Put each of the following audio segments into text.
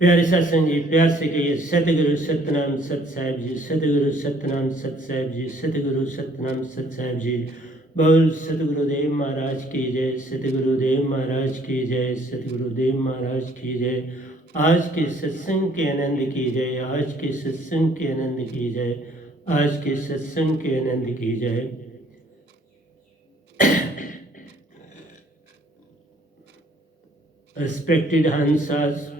प्यारे सत्संग जी, प्यार से कहिए सतगुरु सतनाम सत साहिब जी, सतगुरु सतनाम सत साहिब जी, सतगुरु सतनाम सत साहिब जी। बोल सतगुरुदेव महाराज की जय, सतगुरुदेव महाराज की जय, सतगुरुदेव महाराज की जय। आज के सत्संग के आनंद की जय, आज के सत्संग के आनंद की जय, आज के सत्संग के आनंद की जय। Respected Hansas,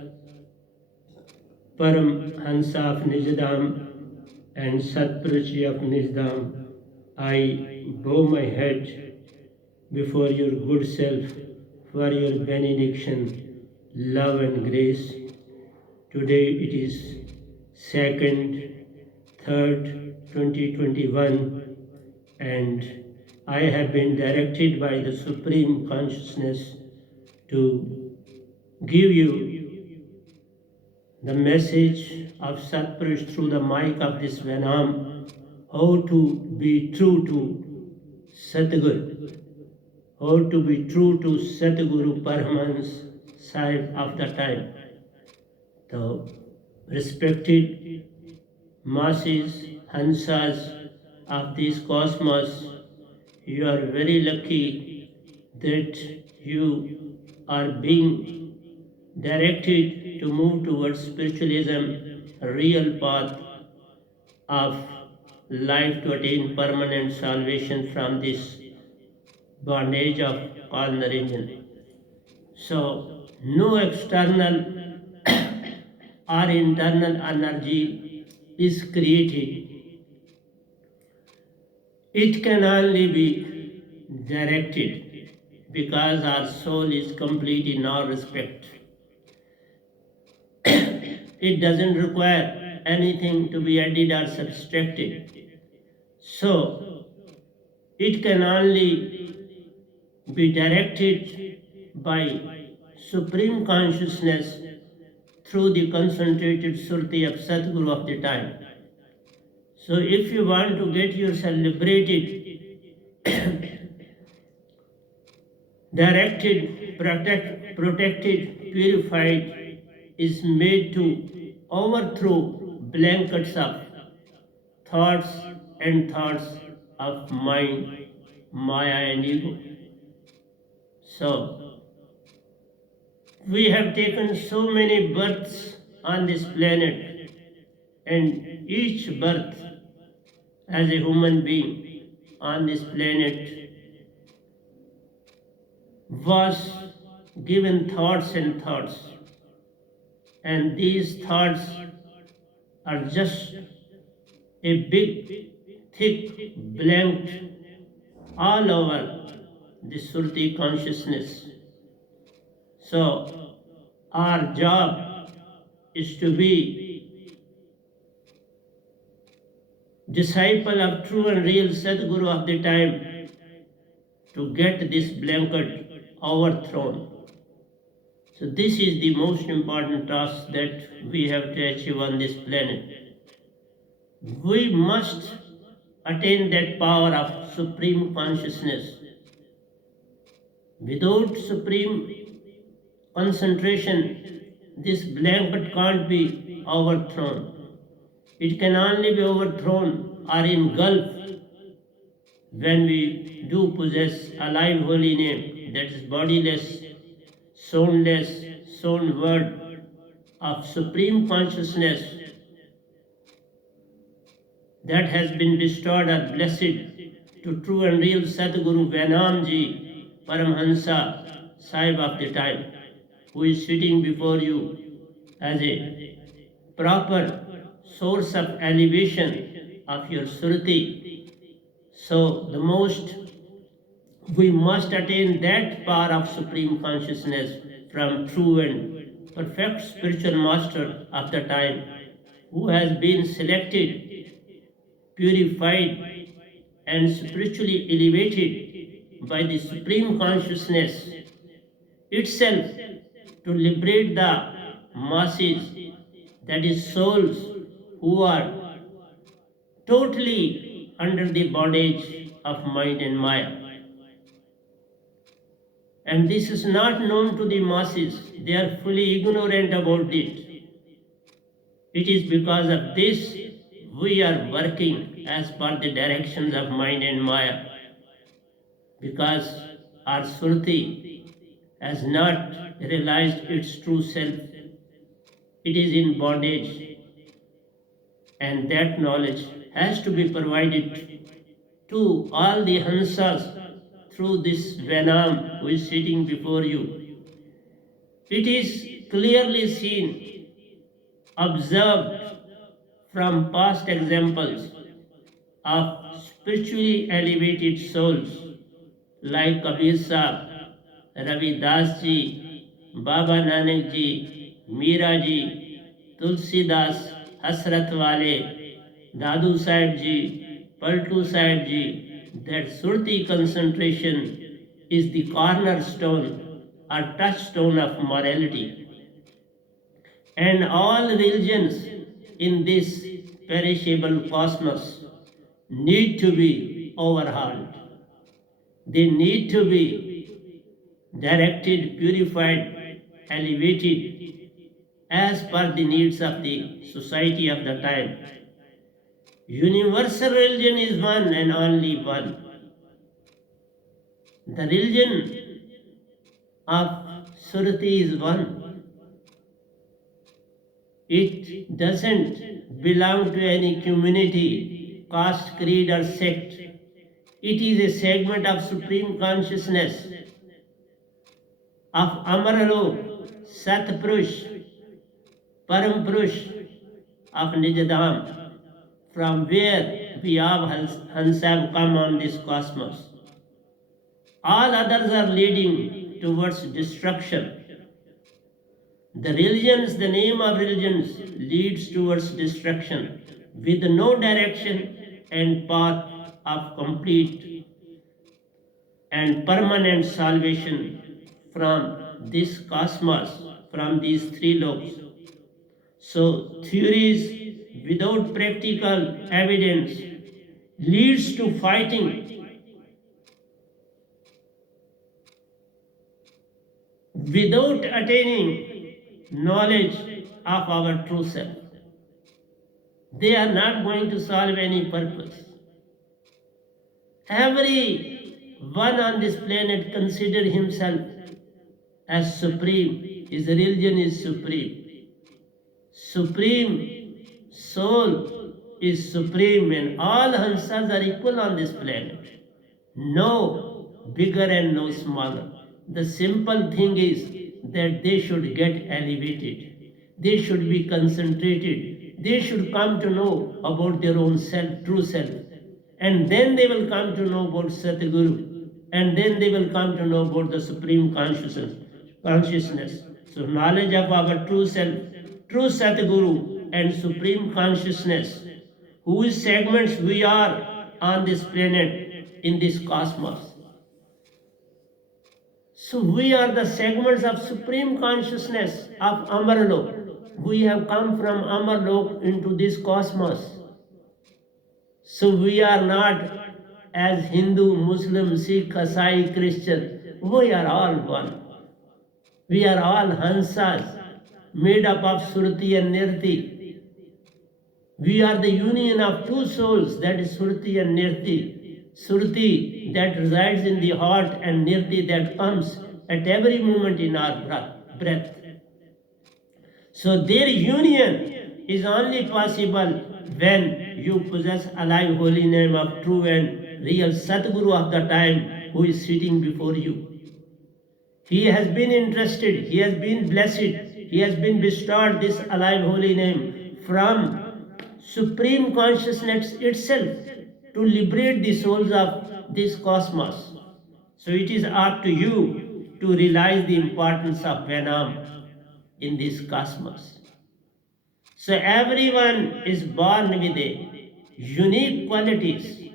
Param Hansa of Nijdam and Satpurushi of Nijdam, I bow my head before your good self for your benediction, love and grace. Today it is 2nd, 3rd, 2021, and I have been directed by the Supreme Consciousness to give you the message of Satpurush through the mic of this Vanam, how to be true to Satguru, how to be true to Satguru Paramahansa Sahib of the time. The respected masses, Hansas of this cosmos, you are very lucky that you are being directed to move towards spiritualism, a real path of life to attain permanent salvation from this bondage of called Naranjan. So, no external or internal energy is created. It can only be directed because our soul is complete in all respect. It doesn't require anything to be added or subtracted. So, it can only be directed by Supreme Consciousness through the concentrated Surti of Sadguru of the time. So, if you want to get yourself liberated, directed, protected, purified, is made to overthrow blankets of thoughts and thoughts of mind, Maya and ego. So, we have taken so many births on this planet, and each birth as a human being on this planet was given thoughts and thoughts, and these thoughts are just a big, thick blanket all over the Surti consciousness. So, our job is to be disciple of true and real Sadguru of the time to get this blanket overthrown. So this is the most important task that we have to achieve on this planet. We must attain that power of supreme consciousness. Without supreme concentration, this blanket can't be overthrown. It can only be overthrown or engulfed when we do possess a live holy name, that is bodiless, soundless, sound word of supreme consciousness that has been bestowed or blessed to true and real Sadguru Vanamji Paramhansa Sahib of the time, who is sitting before you as a proper source of elevation of your Surti. So the most we must attain that power of supreme consciousness from true and perfect spiritual master of the time, who has been selected, purified, and spiritually elevated by the supreme consciousness itself to liberate the masses, that is souls who are totally under the bondage of mind and Maya. And this is not known to the masses. They are fully ignorant about it. It is because of this we are working as per the directions of mind and Maya, because our Surti has not realized its true self. It is in bondage, and that knowledge has to be provided to all the Hansas through this Venam who is sitting before you. It is clearly seen, observed from past examples of spiritually elevated souls like Kabir Sahib, Ravi Das ji, Baba Nanak ji, Meera ji, Tulsi Das, Hasrat Wale, Dadu Sahib ji, Paltu Sahib ji, that Surti concentration is the cornerstone or touchstone of morality. And all religions in this perishable cosmos need to be overhauled. They need to be directed, purified, elevated as per the needs of the society of the time. Universal religion is one and only one. The religion of Surati is one. It doesn't belong to any community, caste, creed, or sect. It is a segment of supreme consciousness, of Amaralok, Satpurush, Param Purush of Nijadham, from where we all Hans have come on this cosmos. All others are leading towards destruction. The religions, the name of religions leads towards destruction with no direction and path of complete and permanent salvation from this cosmos, from these three lobes. So theories without practical evidence leads to fighting without attaining knowledge of our true self. They are not going to solve any purpose. Every one on this planet consider himself as supreme. His religion is supreme. Supreme soul is supreme, and all Hansas are equal on this planet. No bigger and no smaller. The simple thing is that they should get elevated. They should be concentrated. They should come to know about their own self, true self. And then they will come to know about Satguru. And then they will come to know about the supreme consciousness. So knowledge of our true self, true Satguru, and supreme consciousness, whose segments we are on this planet, in this cosmos. So we are the segments of supreme consciousness of Amarlok. We have come from Amarlok into this cosmos. So we are not as Hindu, Muslim, Sikh, Isai, Christian. We are all one. We are all Hansas, made up of Surti and Nirti. We are the union of two souls, that is Surti and Nirti. Surti that resides in the heart and Nirti that comes at every moment in our breath. So their union is only possible when you possess alive holy name of true and real Satguru of the time who is sitting before you. He has been interested, he has been blessed, he has been bestowed this alive holy name from supreme consciousness itself to liberate the souls of this cosmos. So it is up to you to realize the importance of Venam in this cosmos. So everyone is born with a unique qualities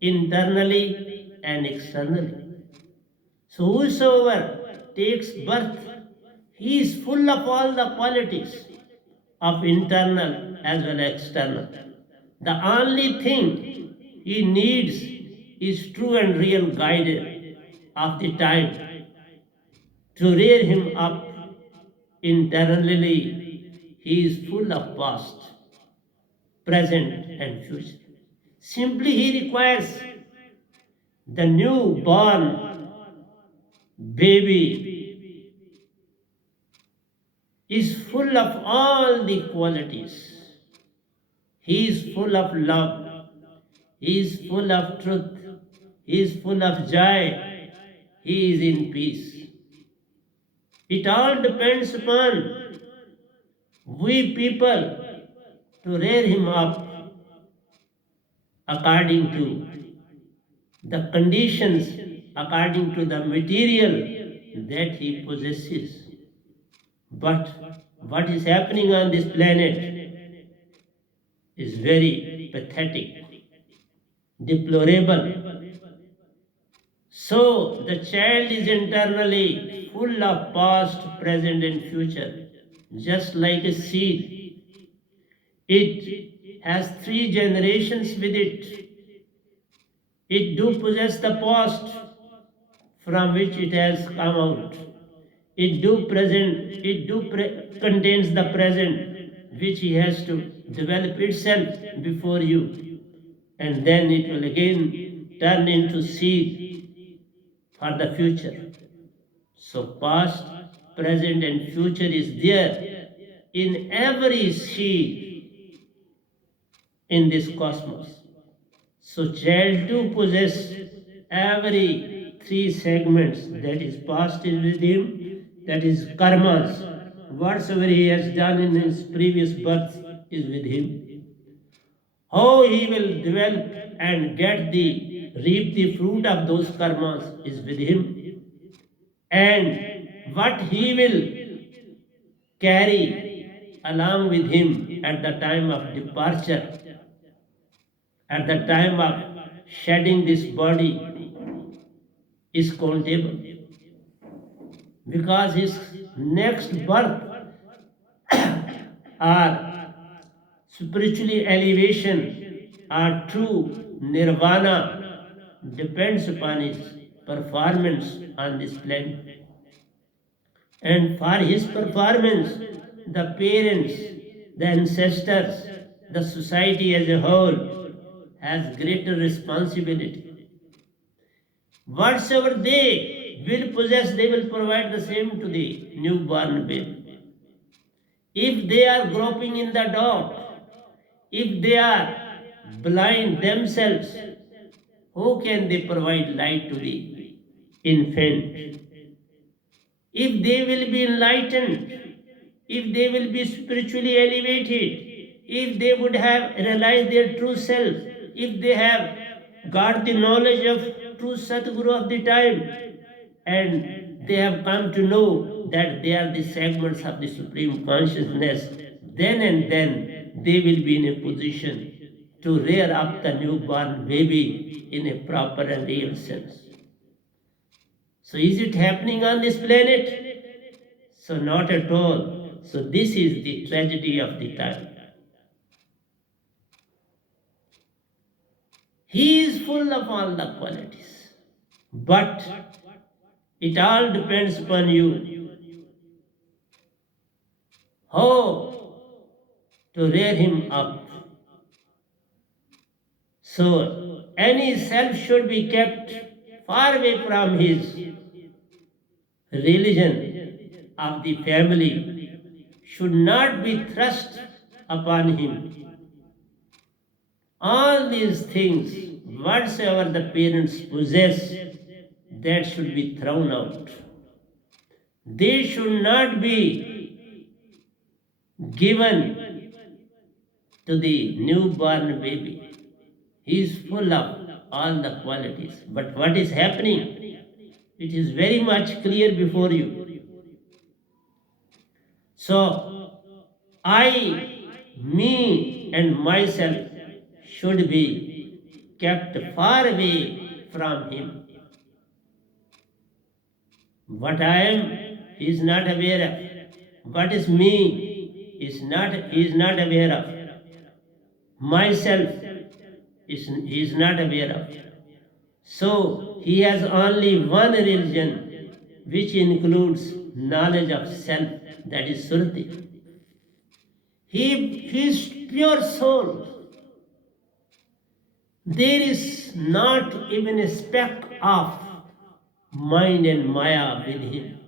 internally and externally. So whosoever takes birth, he is full of all the qualities of internal as well as external. The only thing he needs is true and real guidance of the time to rear him up internally he is full of past, present, and future. Simply he requires the newborn baby is full of all the qualities. He is full of love. He is full of truth. He is full of joy. He is in peace. It all depends upon we people to rear him up according to the conditions, according to the material that he possesses. But what is happening on this planet is very pathetic, deplorable. So the child is internally full of past, present, and future, just like a seed. It has 3 generations with it. It do possess the past from which it has come out. It do contains the present which he has to develop itself before you, and then it will again turn into seed for the future. So past, present, and future is there in every seed in this cosmos. So child too possess every 3 segments, that is past is with him, that is karmas, whatsoever he has done in his previous birth is with him. How he will develop and reap the fruit of those karmas is with him. And what he will carry along with him at the time of departure, at the time of shedding this body, is countable. Because his next birth or spiritually elevation or true nirvana depends upon his performance on this planet. And for his performance, the parents, the ancestors, the society as a whole has greater responsibility. Whatsoever they will possess, they will provide the same to the newborn baby. If they are groping in the dark, if they are blind themselves, how can they provide light to the infant? If they will be enlightened, if they will be spiritually elevated, if they would have realized their true self, if they have got the knowledge of true Satguru of the time, and they have come to know that they are the segments of the Supreme Consciousness, then and then they will be in a position to rear up the newborn baby in a proper and real sense. So is it happening on this planet? So not at all. So this is the tragedy of the time. He is full of all the qualities, but it all depends upon you how to rear him up. So any self should be kept far away from his religion of the family, should not be thrust upon him. All these things, whatsoever the parents possess, that should be thrown out. They should not be given to the newborn baby. He is full of all the qualities. But what is happening? It is very much clear before you. So, I, me, and myself should be kept far away from him. What I am, he is not aware of. What is me, he is not aware of. Myself, he is not aware of. So, he has only one religion which includes knowledge of self, that is Surti. His pure soul. There is not even a speck of mind and maya with him.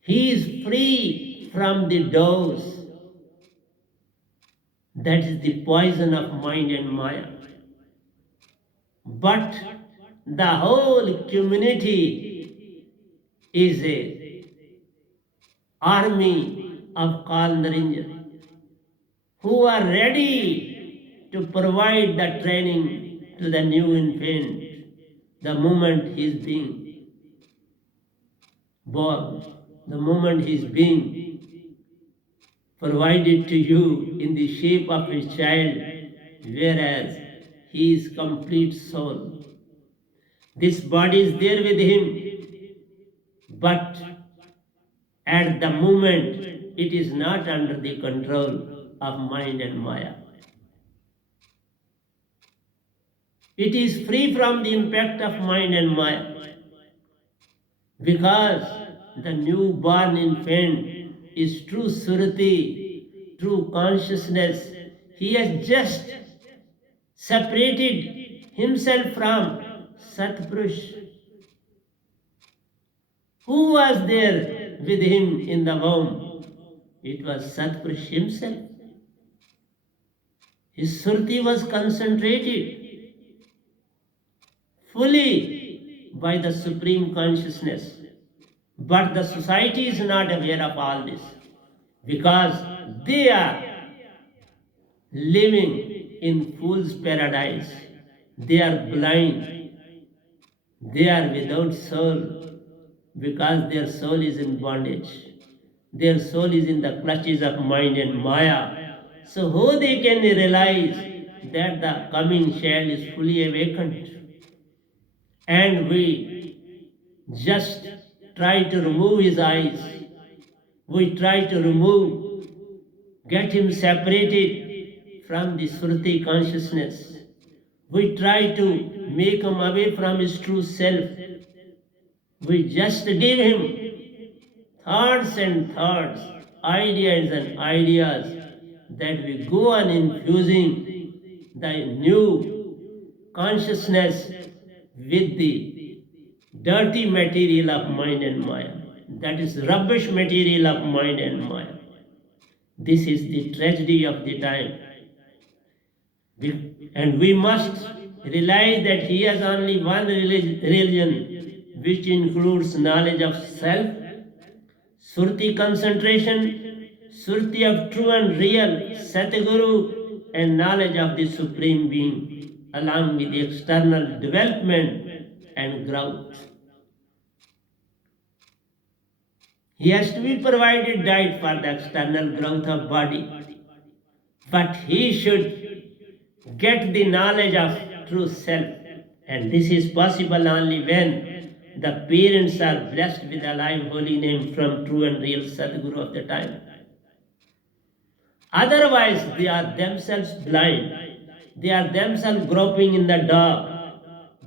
He is free from the dose. That is the poison of mind and maya. But the whole community is a army of Kal Narinjan who are ready to provide the training to the new infant the moment he is being born, the moment he is being provided to you in the shape of a child, whereas he is complete soul. This body is there with him, but at the moment it is not under the control of mind and maya. It is free from the impact of mind and maya because the newborn infant is true Surati, true consciousness. He has just separated himself from Satpurush. Who was there with him in the womb? It was Satpurush himself. His Surti was concentrated fully by the Supreme Consciousness. But the society is not aware of all this because they are living in fool's paradise. They are blind. They are without soul because their soul is in bondage. Their soul is in the clutches of mind and maya. So how they can realize that the coming child is fully awakened? And we just try to remove his eyes. We try to get him separated from the Surti consciousness. We try to make him away from his true self. We just give him thoughts and thoughts, ideas and ideas that we go on infusing the new consciousness with the dirty material of mind and maya. That is rubbish material of mind and maya. This is the tragedy of the time. And we must realize that he has only one religion which includes knowledge of self, Surti concentration, Surti of true and real Satguru, and knowledge of the Supreme Being, along with the external development and growth. He has to be provided diet for the external growth of body, but he should get the knowledge of true self, and this is possible only when the parents are blessed with a live holy name from true and real Sadguru of the time. Otherwise, they are themselves blind. They are themselves groping in the dark.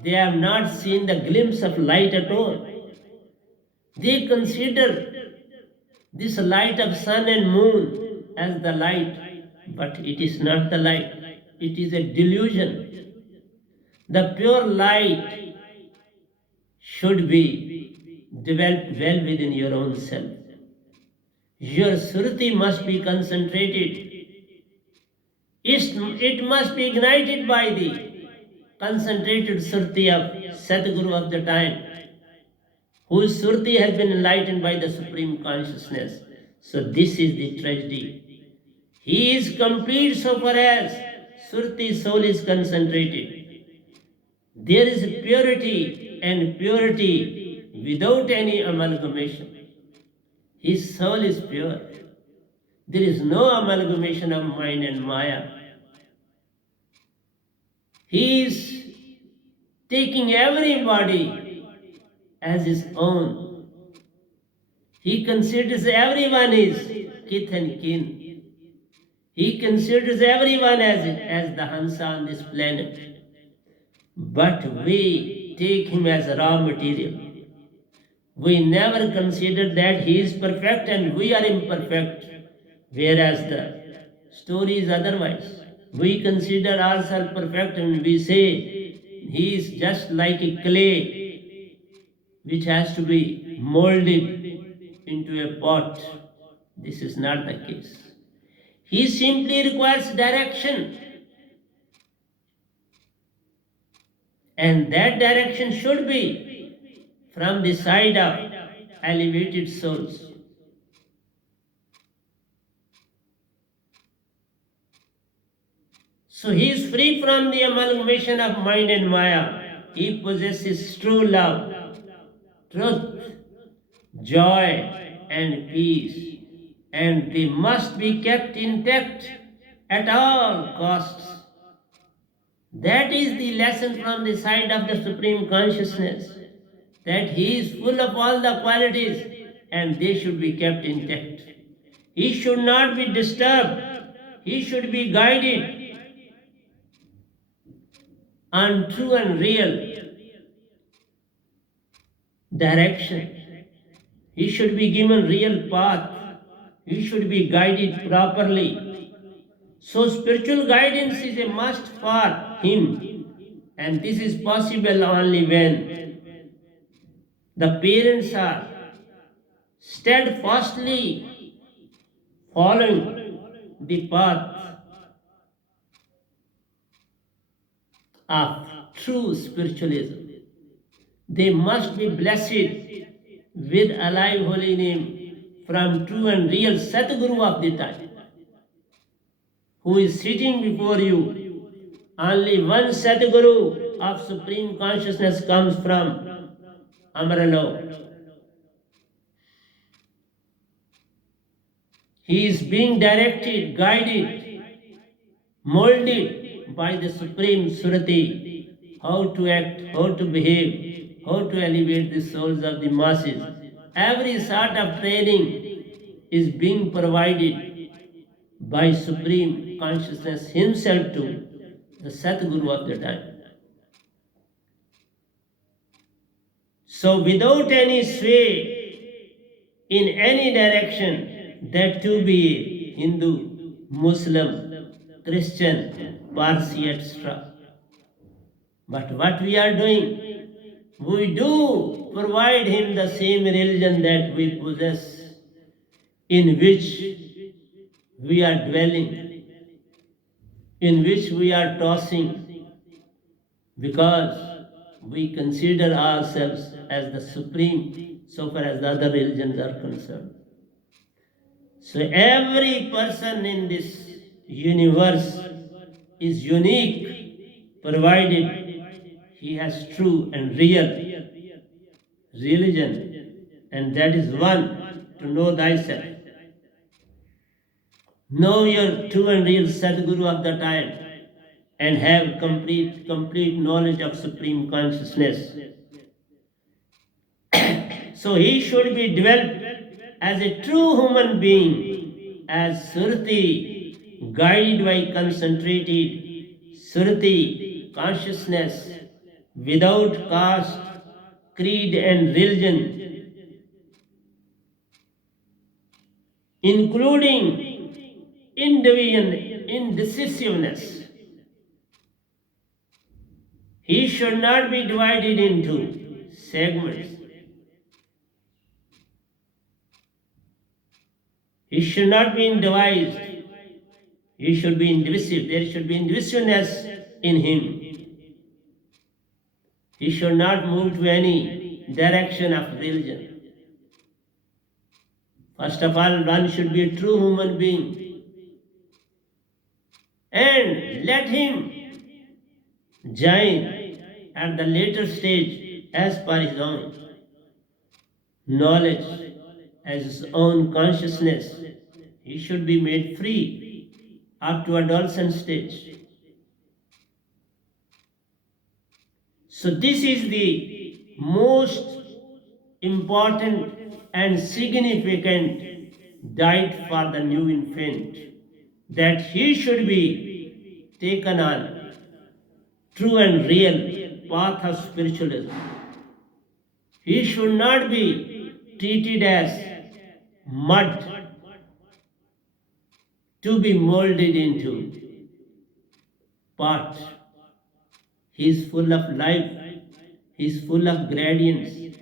They have not seen the glimpse of light at all. They consider this light of sun and moon as the light, but it is not the light. It is a delusion. The pure light should be developed well within your own self. Your Surti must be concentrated. It must be ignited by the concentrated Surti of Sadguru of the time, whose Surti has been enlightened by the Supreme Consciousness. So this is the tragedy. He is complete so far as Surti soul is concentrated. There is purity and purity without any amalgamation. His soul is pure. There is no amalgamation of mind and maya. He is taking everybody as his own. He considers everyone is kith and kin. He considers everyone as the Hansa on this planet. But we take him as raw material. We never consider that he is perfect and we are imperfect. whereas the story is otherwise. We consider ourselves perfect and we say he is just like a clay which has to be molded into a pot. This is not the case. He simply requires direction, and that direction should be from the side of elevated souls. So he is free from the amalgamation of mind and Maya. He possesses true love, truth, joy, and peace, and they must be kept intact at all costs. That is the lesson from the side of the Supreme Consciousness, that he is full of all the qualities and they should be kept intact. He should not be disturbed. He should be guided on true and real direction. He should be given real path. He should be guided properly. So spiritual guidance is a must for him, and this is possible only when the parents are steadfastly following the path of true spiritualism. They must be blessed with alive holy name from true and real Satguru of the time, who is sitting before you. Only one Satguru of Supreme Consciousness comes from Amaralok. He is being directed, guided, molded by the Supreme Surati, how to act, how to behave, how to elevate the souls of the masses. Every sort of training is being provided by Supreme Consciousness himself to the Satguru of the time. So without any sway in any direction, that to be Hindu, Muslim, Christian, Parsi, etc. But what we are doing, we do provide him the same religion that we possess, in which we are dwelling, in which we are tossing, because we consider ourselves as the supreme so far as the other religions are concerned. So every person in this universe is unique, provided he has true and real religion, and that is one, to know thyself. Know your true and real Sadguru of the time and have complete knowledge of Supreme Consciousness. So he should be developed as a true human being, as Surti, guided by concentrated Surti consciousness, without caste, creed, and religion, including indecisiveness. He should not be divided into segments. He should not be indivised. He should be indivisible. There should be indivisiveness in him. He should not move to any direction of religion. First of all, one should be a true human being. And let him join at the later stage as per his own knowledge, as his own consciousness. He should be made free up to adolescent stage. So this is the most important and significant diet for the new infant, that he should be taken on true and real path of spiritualism. He should not be treated as mud to be molded into pot. He is full of life. He is full of gradients.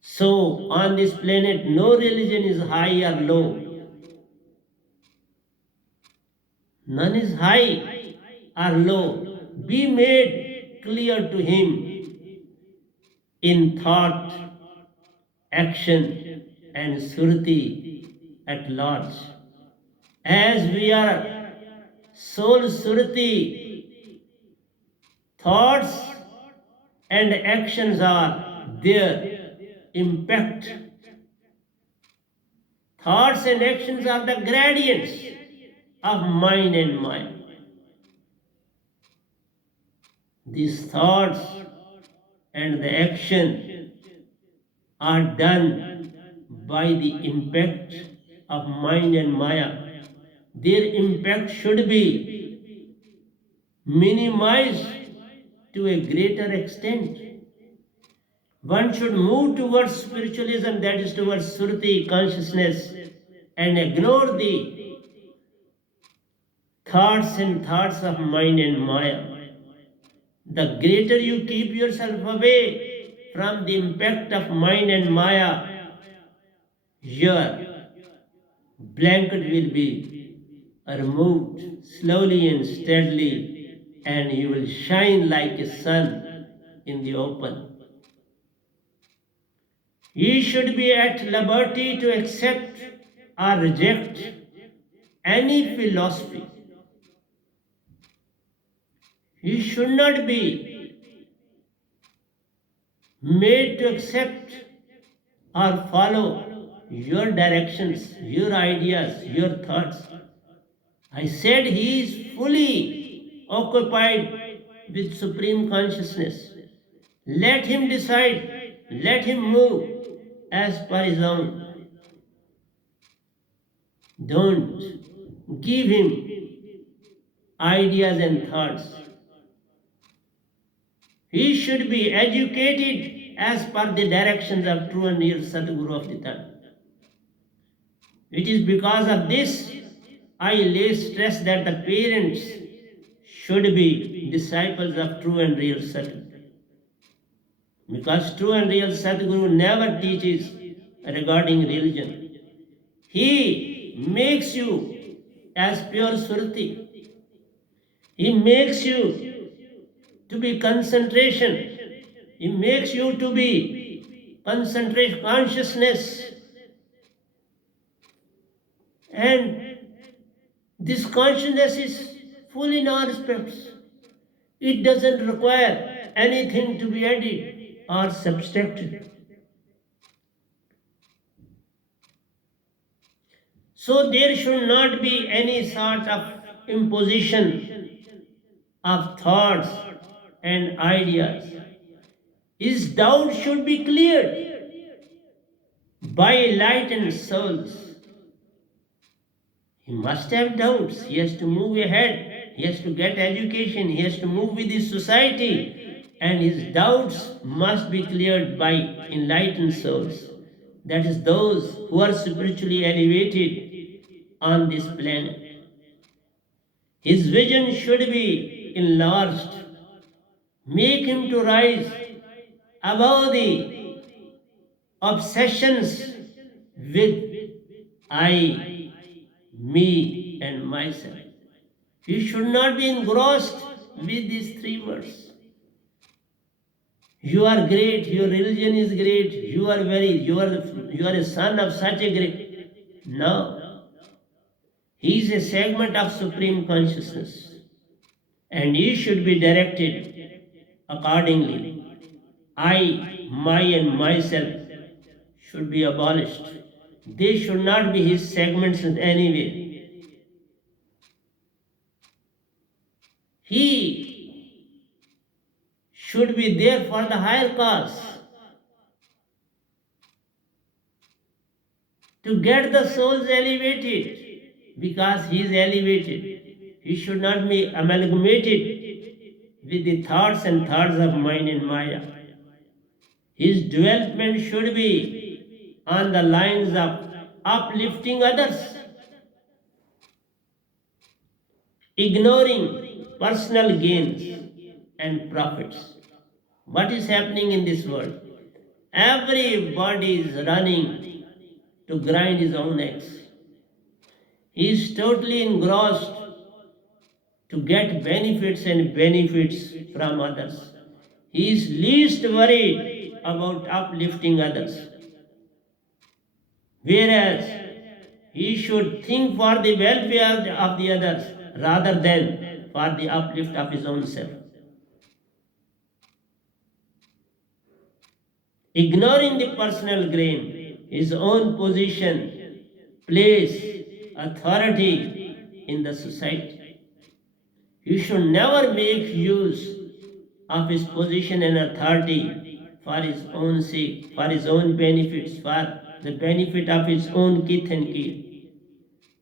So on this planet, no religion is high or low. None is high or low. Be made clear to him in thought, action, and surti at large. As we are soul surti, thoughts and actions are their impact. Thoughts and actions are the gradients of mind and mind. These thoughts and the action are done by the impact of mind and maya. Their impact should be minimized to a greater extent. One should move towards spiritualism, that is towards Surti consciousness, and ignore the thoughts of mind and maya. The greater you keep yourself away from the impact of mind and maya, your blanket will be removed slowly and steadily, and you will shine like a sun in the open. You should be at liberty to accept or reject any philosophy. You should not be made to accept or follow your directions, your ideas, your thoughts. I said he is fully occupied with Supreme Consciousness. Let him decide, let him move as per his own. Don't give him ideas and thoughts. He should be educated as per the directions of true and real Sadguru of the time. It is because of this I lay stress that the parents should be disciples of true and real Sadguru. Because true and real Sadguru never teaches regarding religion. He makes you as pure Surti. He makes you to be concentration. He makes you to be concentration, consciousness. And this consciousness is full in all aspects. It doesn't require anything to be added or subtracted. So there should not be any sort of imposition of thoughts and ideas. His doubt should be cleared by enlightened souls. He must have doubts. He has to move ahead. He has to get education. He has to move with his society. And his doubts must be cleared by enlightened souls. That is, those who are spiritually elevated on this planet. His vision should be enlarged. Make him to rise above the obsessions with I, me, and myself. You should not be engrossed with these three words. You are great, your religion is great, you are a son of such a great. No. He is a segment of Supreme Consciousness. And you should be directed accordingly. I, my, and myself should be abolished. They should not be his segments in any way. He should be there for the higher cause, to get the souls elevated, because he is elevated. He should not be amalgamated with the thoughts of mind and maya. His development should be on the lines of uplifting others, ignoring personal gains and profits. What is happening in this world? Everybody is running to grind his own axe. He is totally engrossed to get benefits from others. He is least worried about uplifting others. Whereas he should think for the welfare of the others rather than for the uplift of his own self. Ignoring the personal gain, his own position, place, authority in the society. He should never make use of his position and authority for his own sake, for his own benefits, for the benefit of his own kith and kin.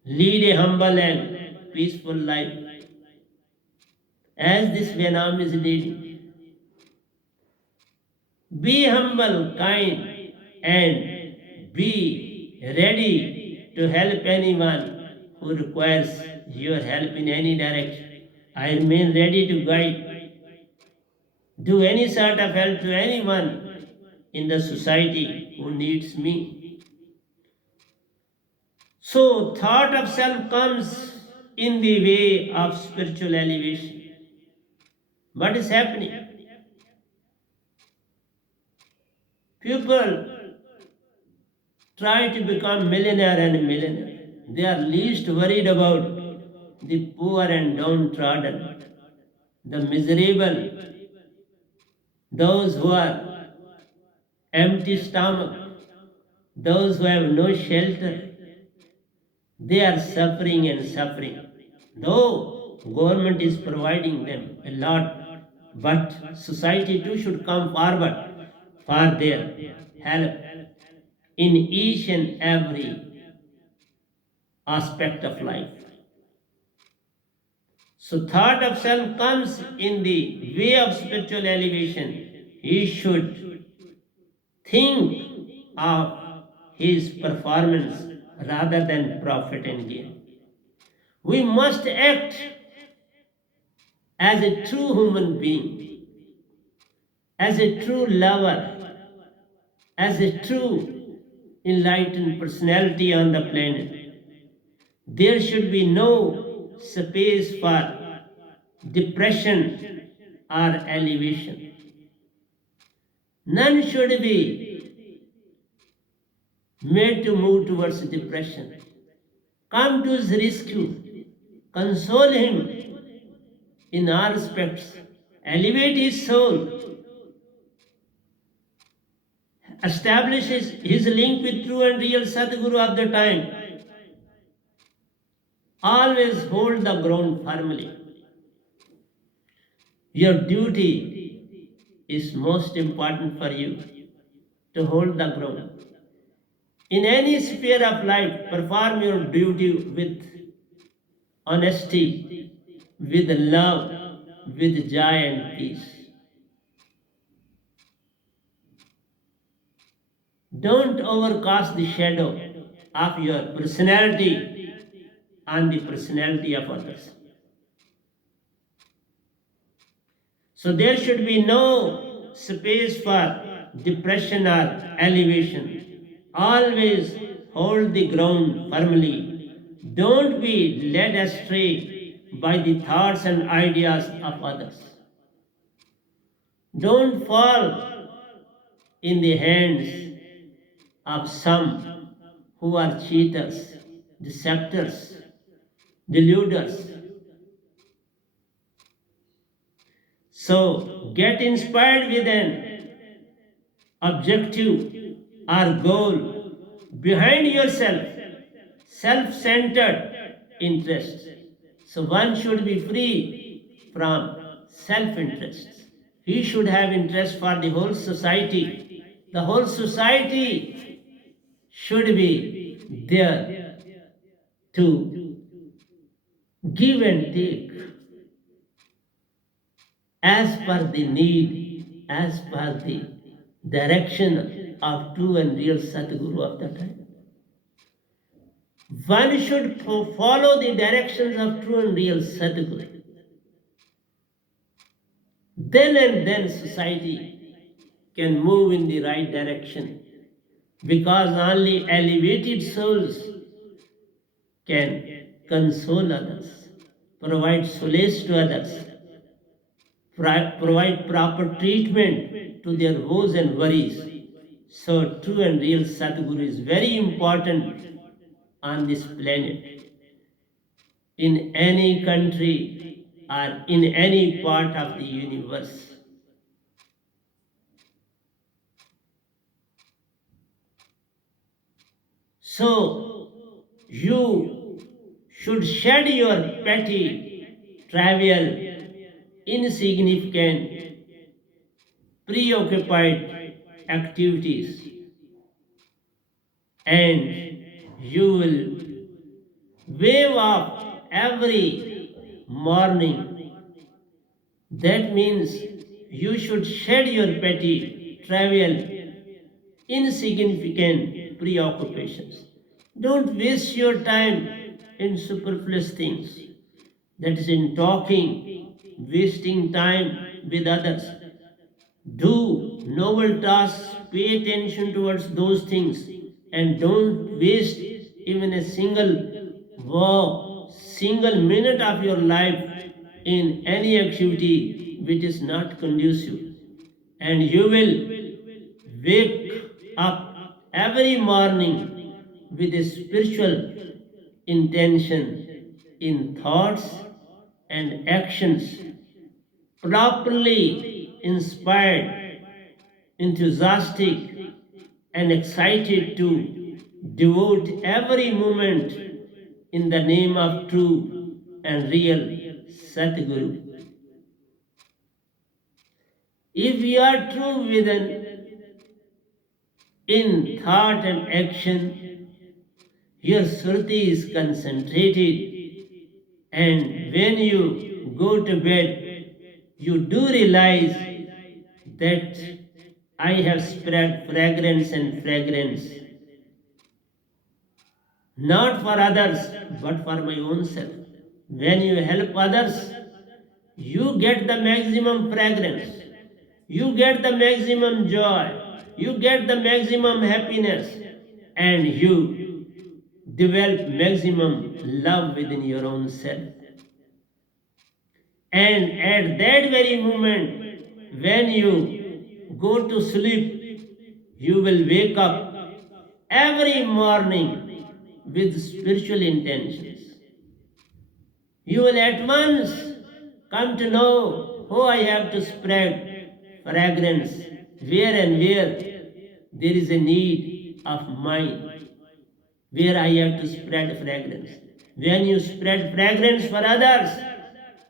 Lead a humble and peaceful life as this Venam is leading. Be humble, kind, and be ready to help anyone who requires your help in any direction. I remain ready to guide, do any sort of help to anyone in the society who needs me. So, thought of self comes in the way of spiritual elevation. What is happening? People try to become millionaire and millionaire. They are least worried about the poor and downtrodden, the miserable, those who are empty stomach, those who have no shelter. They are suffering and suffering. Though government is providing them a lot, but society too should come forward for their help in each and every aspect of life. So thought of self comes in the way of spiritual elevation. He should think of his performance rather than profit and gain. We must act as a true human being, as a true lover, as a true enlightened personality on the planet. There should be no space for depression or elevation. None should be made to move towards depression. Come to his rescue, console him in all respects, elevate his soul, establish his link with true and real Sadguru of the time. Always hold the ground firmly. Your duty is most important for you to hold the ground. In any sphere of life, perform your duty with honesty, with love, with joy and peace. Don't overcast the shadow of your personality on the personality of others. So there should be no space for depression or elevation. Always hold the ground firmly. Don't be led astray by the thoughts and ideas of others. Don't fall in the hands of some who are cheaters, deceptors, deluders. So get inspired with an objective or goal behind yourself, self-centered interest. So one should be free from self-interest. He should have interest for the whole society. The whole society should be there to give and take as per the need, as per the direction of true and real Sadguru of the time. One should follow the directions of true and real Sadguru. Then and then society can move in the right direction, because only elevated souls can console others, provide solace to others, provide proper treatment to their woes and worries. So true and real Sadguru is very important on this planet, in any country or in any part of the universe. So you should shed your petty, trivial, insignificant, preoccupied activities, and you will wave up every morning. That means you should shed your petty, trivial, insignificant preoccupations. Don't waste your time in superfluous things, that is, in talking, wasting time with others. Do noble tasks, pay attention towards those things, and don't waste even a single minute of your life in any activity which is not conducive. And you will wake up every morning with a spiritual intention in thoughts and actions, properly inspired, enthusiastic, and excited to devote every moment in the name of true and real Satguru. If we are true in thought and action, your Sruti is concentrated, and when you go to bed, you do realize that I have spread fragrance and fragrance, not for others, but for my own self. When you help others, you get the maximum fragrance, you get the maximum joy, you get the maximum happiness, and you develop maximum love within your own self. And at that very moment, when you go to sleep, you will wake up every morning with spiritual intentions. You will at once come to know how I have to spread fragrance, where and where there is a need of mine, where I have to spread fragrance. When you spread fragrance for others,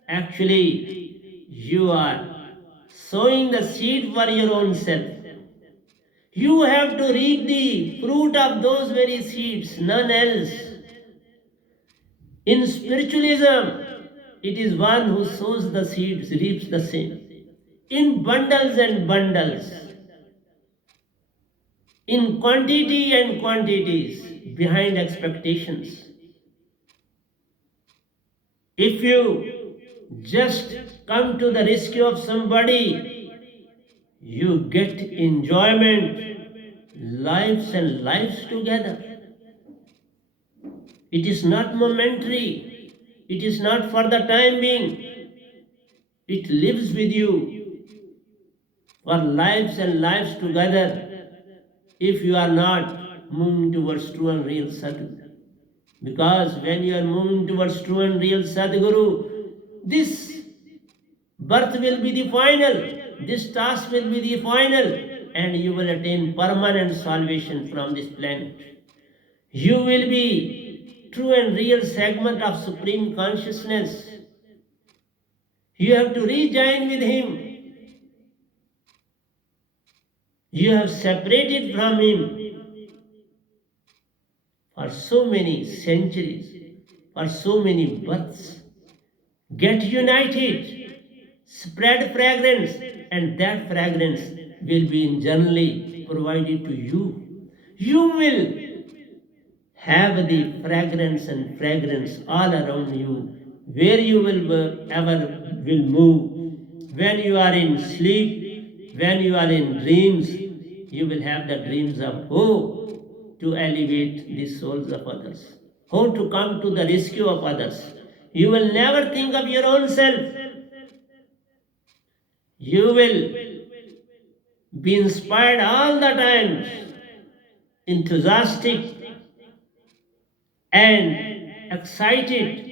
actually you are sowing the seed for your own self. You have to reap the fruit of those very seeds, none else. In spiritualism, it is one who sows the seeds, reaps the same. In bundles and bundles, in quantity and quantities, behind expectations. If you just come to the rescue of somebody, you get enjoyment, lives and lives together. It is not momentary, it is not for the time being, it lives with you for lives and lives together if you are not moving towards true and real Sadguru. Because when you are moving towards true and real Sadguru, this birth will be the final, this task will be the final, and you will attain permanent salvation from this planet. You will be true and real segment of Supreme Consciousness. You have to rejoin with Him. You have separated from Him for so many centuries, for so many births. Get united, spread fragrance, and that fragrance will be internally provided to you. You will have the fragrance all around you, where you will ever will move. When you are in sleep, when you are in dreams, you will have the dreams of how to elevate the souls of others, how to come to the rescue of others. You will never think of your own self. You will be inspired all the time, enthusiastic and excited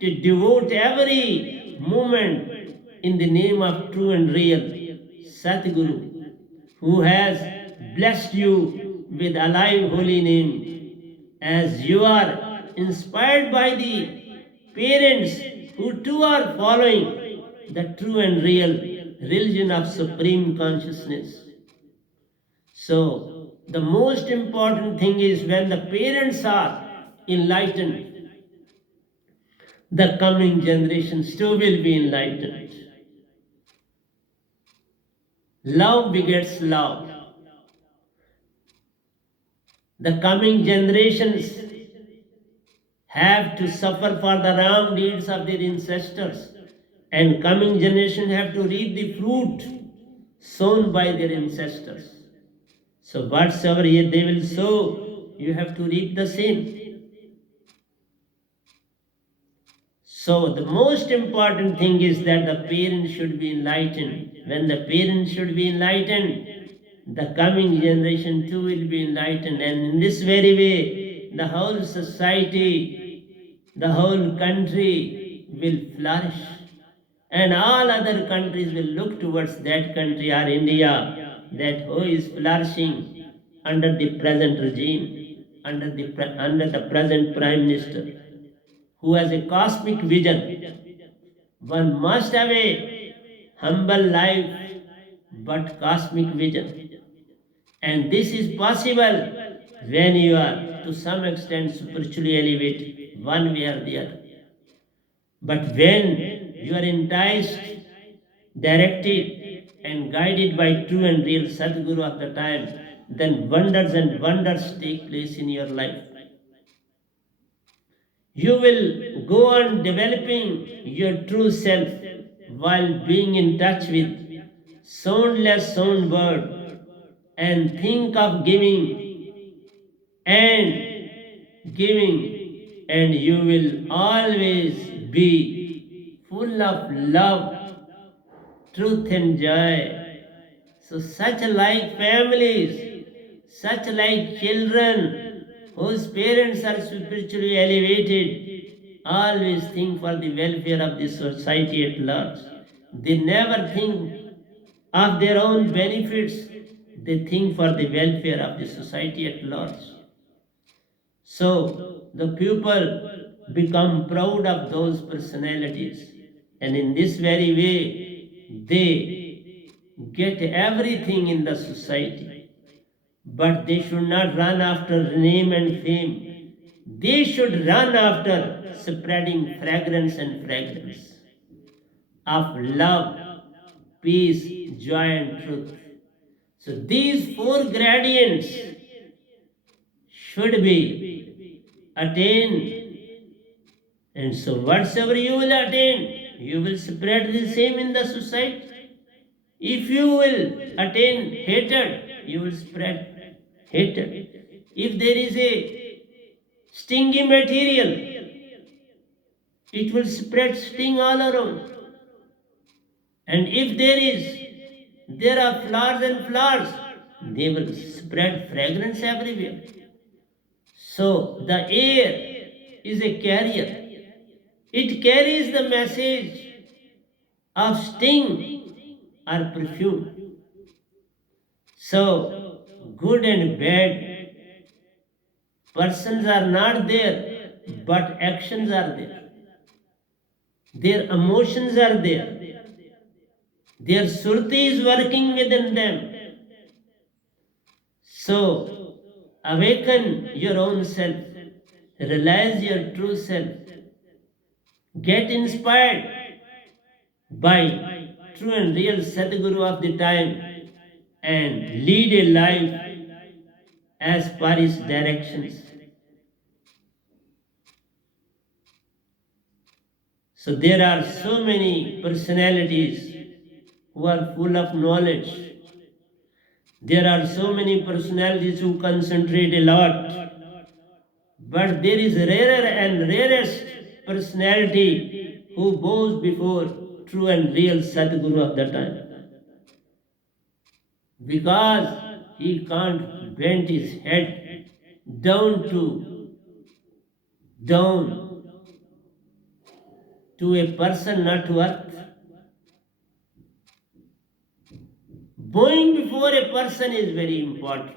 to devote every moment in the name of true and real Satguru, who has blessed you with alive holy name, as you are inspired by the parents who too are following the true and real religion of supreme consciousness. So, the most important thing is when the parents are enlightened, the coming generations too will be enlightened. Love begets love. The coming generations have to suffer for the wrong deeds of their ancestors, and coming generations have to reap the fruit sown by their ancestors. So, whatsoever they will sow, you have to reap the same. So the most important thing is that the parents should be enlightened. When the parents should be enlightened, the coming generation too will be enlightened. And in this very way, the whole society, the whole country will flourish. And all other countries will look towards that country or India, that who is flourishing under the present regime, under the present Prime Minister, who has a cosmic vision. One must have a humble life but cosmic vision. And this is possible when you are to some extent spiritually elevated, one way or the other. But when you are enticed, directed, and guided by true and real Sadguru of the time, then wonders and wonders take place in your life. You will go on developing your true self while being in touch with soundless sound word, and think of giving, and you will always be full of love, truth, and joy. So, such like families, such like children whose parents are spiritually elevated, always think for the welfare of the society at large. They never think of their own benefits, they think for the welfare of the society at large. So, the people become proud of those personalities, and in this very way, they get everything in the society. But they should not run after name and fame. They should run after spreading fragrance of love, peace, joy, and truth. So these four gradients should be attained. And so whatsoever you will attain, you will spread the same in the society. If you will attain hatred, you will spread hatred. If there is a stingy material, it will spread sting all around. And if there are flowers, they will spread fragrance everywhere. So the air is a carrier. It carries the message of sting or perfume. So good and bad persons are not there, but actions are there. Their emotions are there. Their surti is working within them. So, awaken your own self, realize your true self, get inspired by true and real Sadguru of the time, and lead a life as per his directions. So there are so many personalities who are full of knowledge. There are so many personalities who concentrate a lot. But there is rarer and rarest personality who bows before true and real Sadguru of the time. Because he can't bend his head down down to a person, not to earth. Bowing before a person is very important.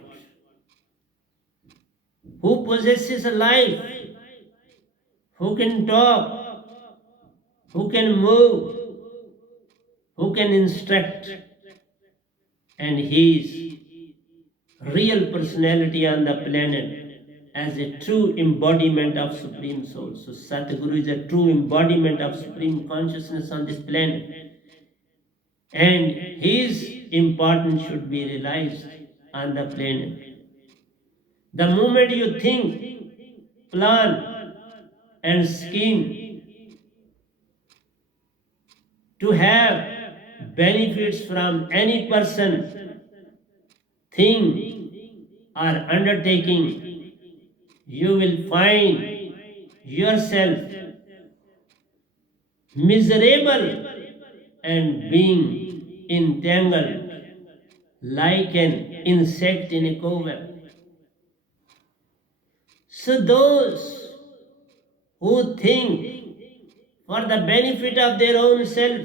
Who possesses a life, who can talk, who can move, who can instruct, and he is real personality on the planet as a true embodiment of Supreme Soul. So Satguru is a true embodiment of Supreme Consciousness on this planet. And his importance should be realized on the planet. The moment you think, plan, and scheme to have benefits from any person, thing, or undertaking, you will find yourself miserable and being entangled like an insect in a cobweb. So those who think for the benefit of their own self,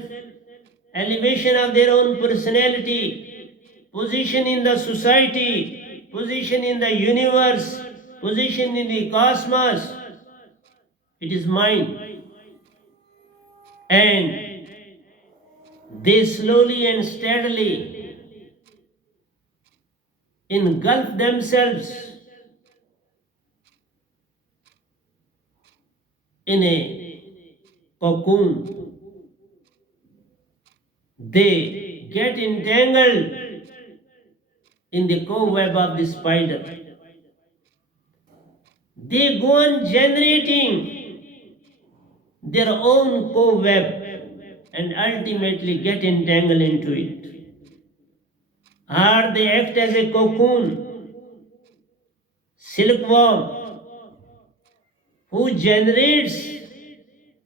elevation of their own personality, position in the society, position in the universe, position in the cosmos, it is mine. And they slowly and steadily engulf themselves in a cocoon. They get entangled in the cobweb of the spider. They go on generating their own cobweb and ultimately get entangled into it. Or they act as a cocoon, silkworm, who generates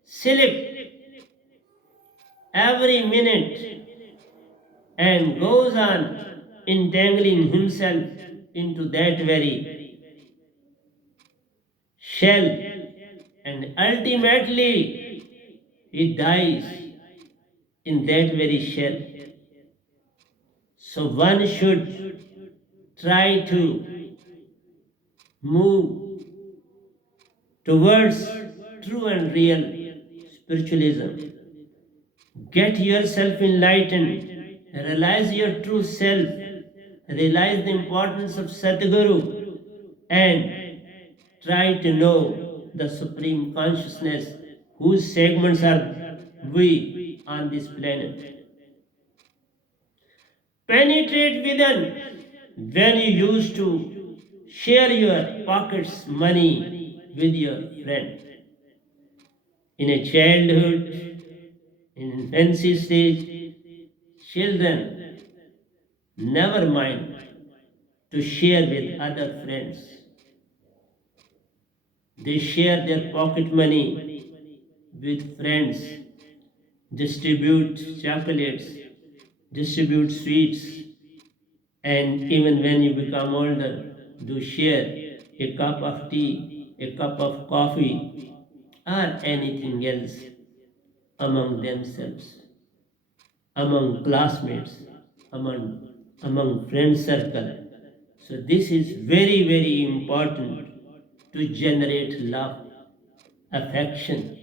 silk every minute and goes on entangling himself into that very shell, and ultimately he dies in that very shell. So one should try to move towards true and real spiritualism. Get yourself enlightened, realize your true self, realize the importance of Sadguru, and try to know the Supreme Consciousness whose segments are we on this planet. Penetrate within when you used to share your pockets money with your friend. In a childhood, in infancy stage, children never mind to share with other friends. They share their pocket money with friends, distribute chocolates, distribute sweets, and even when you become older, do share a cup of tea, a cup of coffee, or anything else among themselves, among classmates, among friend circle. So this is very, very important to generate love, affection,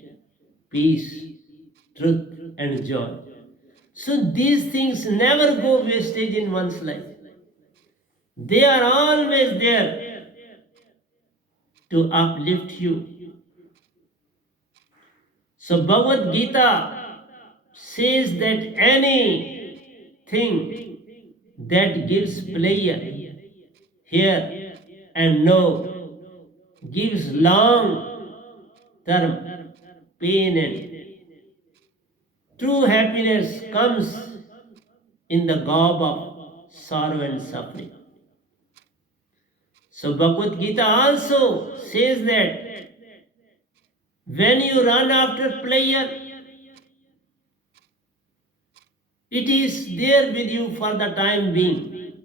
peace, truth, and joy. So these things never go wastage in one's life. They are always there to uplift you. So Bhagavad Gita says that anything that gives pleasure here and now gives long term pain and True happiness comes in the garb of sorrow and suffering. So Bhagavad Gita also says that when you run after pleasure, it is there with you for the time being.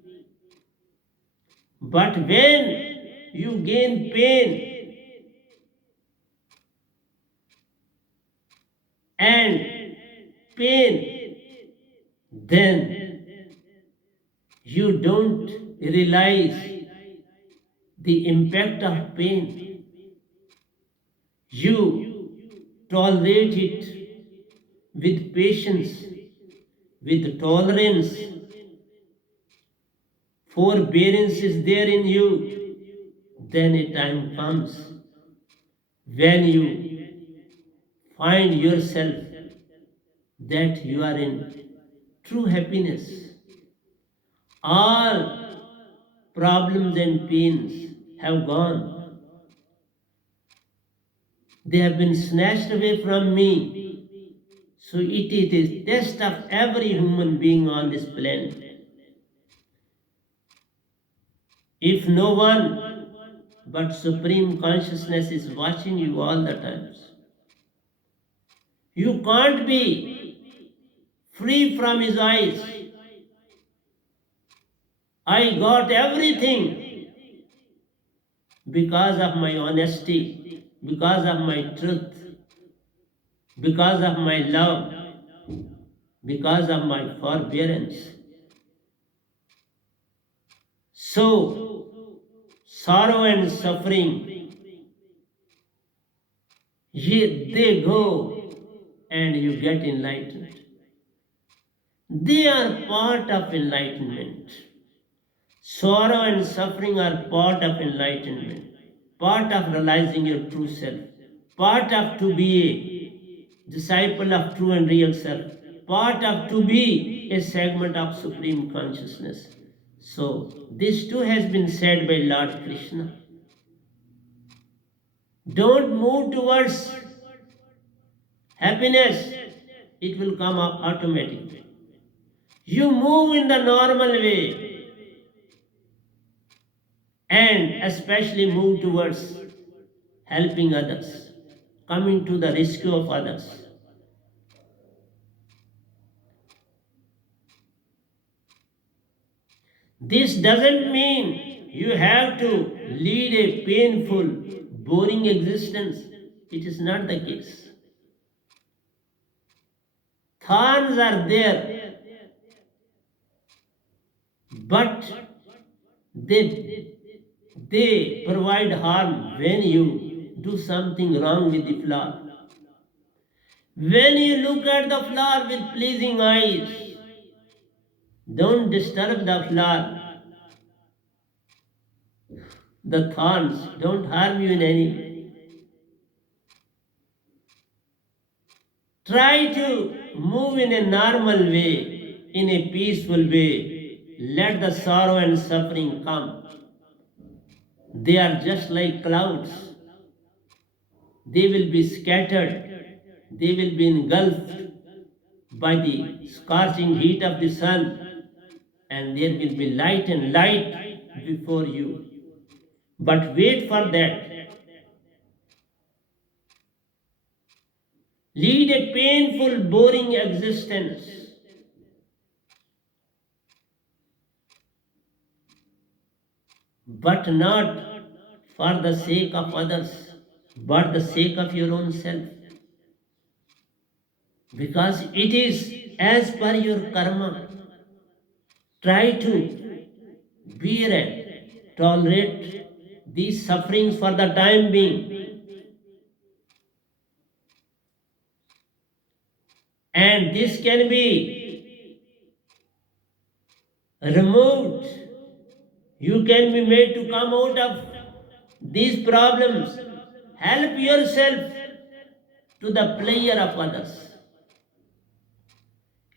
But when you gain pain and pain, then you don't realize the impact of pain. You tolerate it with patience, with tolerance. Forbearance is there in you. Then a time comes when you find yourself that you are in true happiness. All problems and pains have gone. They have been snatched away from me. So it is the test of every human being on this planet. If no one but Supreme Consciousness is watching you all the times, you can't be free from his eyes. I got everything because of my honesty, because of my truth, because of my love, because of my forbearance. So, sorrow and suffering, they go and you get enlightened. They are part of enlightenment. Sorrow and suffering are part of enlightenment, part of realizing your true self, part of to be a disciple of true and real self, part of to be a segment of Supreme Consciousness. So, this too has been said by Lord Krishna. Don't move towards happiness, it will come up automatically. You move in the normal way and especially move towards helping others, coming to the rescue of others. This doesn't mean you have to lead a painful, boring existence. It is not the case. Thorns are there, but they provide harm when you do something wrong with the flower. When you look at the flower with pleasing eyes, don't disturb the flower. The thorns don't harm you in any way. Try to move in a normal way, in a peaceful way. Let the sorrow and suffering come. They are just like clouds. They will be scattered. They will be engulfed by the scorching heat of the sun, and there will be light and light before you. But wait for that. Lead a painful, boring existence. But not for the sake of others, but the sake of your own self. Because it is as per your karma. Try to bear and tolerate these sufferings for the time being. And this can be removed. You can be made to come out of these problems. Help yourself to the pleasure of others.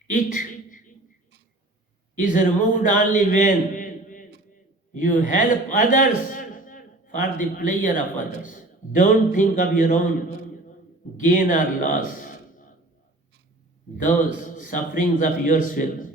It is removed only when you help others for the pleasure of others. Don't think of your own gain or loss. those sufferings of yours will